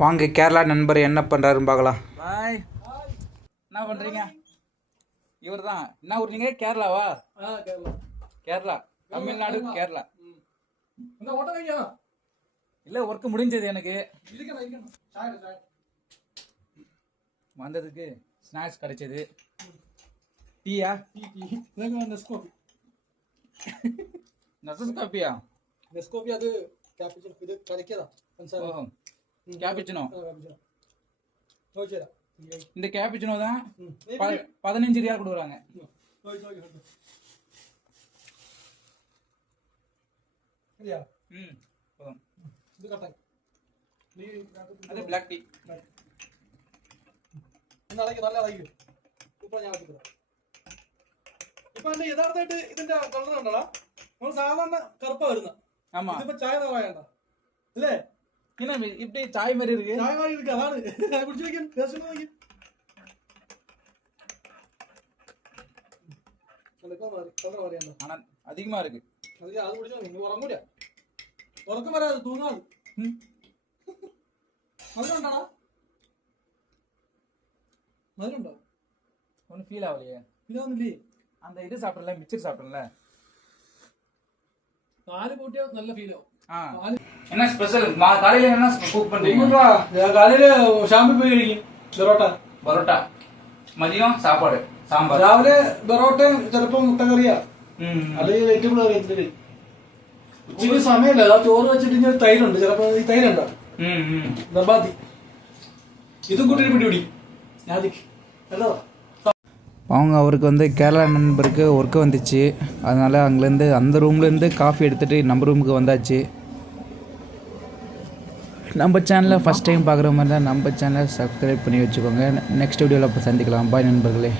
வாங்க கேரளா நண்பர் என்ன பண்ணுறாருன்னு பார்க்கலாம். பாய், என்ன பண்ணுறீங்க? இவர் தான். என்ன ஊர் நீங்கள்? கேரளாவா? கேரளா. கேரளா, தமிழ்நாடு, கேரளா. இந்த ஓட்ட வையா இல்லை, ஒர்க்கு முடிஞ்சது எனக்கு. இருக்கணும் வந்ததுக்கு ஸ்நாக்ஸ் கிடைச்சது. டீயா? நெஸ்கோபி. நசஸ் காப்பியா? நெஸ்கோபி அது கேப்பிச்சினோ இது கலக்கியதா ஓ, கேப்பிச்சினோ. ஓகேடா. இந்த கேப்பிச்சினோ தான் 15 ரியால் கொடுக்குறாங்க. சரியா? போதும். இது கரெக்டா. நீ அது பிளாக் டீ. നാളേക്ക് നല്ല അളയ്ക്കും. ഇപ്പോൾ ഞാൻ ആക്കിത്തരാം. ഇപ്പൊ അതിന്റെ യഥാർത്ഥമായിട്ട് ഇതിന്റെ കളർ കണ്ടടാ, നമ്മൾ സാധാരണ കറുപ്പ വരുന്ന. ஆமா, ഇതിപ്പോ ചായ നിറവേണ്ട അല്ലേ? என்ன இப்படி சாய் மாதிரி இருக்கு? ചായ മാറി ഇരിക്കും. അതാണ് കുടിച്ചു നോക്കിയാൽ ടേസ്റ്റ് നോക്കി. കളർ മാറിയാണ്ടോ? ஆனா அதிகமா இருக்கு. അത് കുടിച്ചോ, നീ ഉറങ്ങൂല. ഉറക്കം വരാതെ തൂങ്ങാതെ. അതിലുണ്ടാടാ, അതിലുണ്ടോ? ஒன்றும் ஃபீல் ஆகலையே. ഇതൊന്നുമില്ലേ? அந்த இது சாப்பிடல, மிச்சர் சாப்பிடல. പാല് കൂട്ടിയാ നല്ല ഫീലാവും. என்ன ஸ்பெஷல்? காலையில என்ன குக் பண்றீங்க? കാലയില് ഷാമ്പി പോയി കഴിക്കും. ബെറോട്ട. பரோட்டா. மதியம் சாப்பாடு சாம்பார். രാവിലെ ബെറോട്ടയും ചിലപ്പോ മുട്ടക്കറിയാ, അല്ലെങ്കിൽ വെജിറ്റബിൾ കറി എടുത്തിട്ട്. ഉച്ചയ്ക്ക് സമയമില്ല, ആ ചോറ് വെച്ചിട്ട് ഇങ്ങനെ തൈരുണ്ട്, ചിലപ്പോ ഈ തൈരുണ്ടോ ദബാത്തി, ഇതും കൂട്ടി പിടി ഞാതിക്ക് നല്ലതാ. அவங்க அவருக்கு கேரளா நண்பருக்கு ஒர்க்கு வந்துச்சு. அதனால் அங்கேருந்து அந்த ரூம்லேருந்து காஃபி எடுத்துகிட்டு நம்ம ரூமுக்கு வந்தாச்சு. நம்ம சேனலை ஃபஸ்ட் டைம் பார்க்குற மாதிரி தான் நம்ம சேனலை சப்ஸ்கிரைப் பண்ணி வச்சுக்கோங்க. நெக்ஸ்ட் வீடியோவில் அப்போ சந்திக்கலாம். பாய் நண்பர்களே.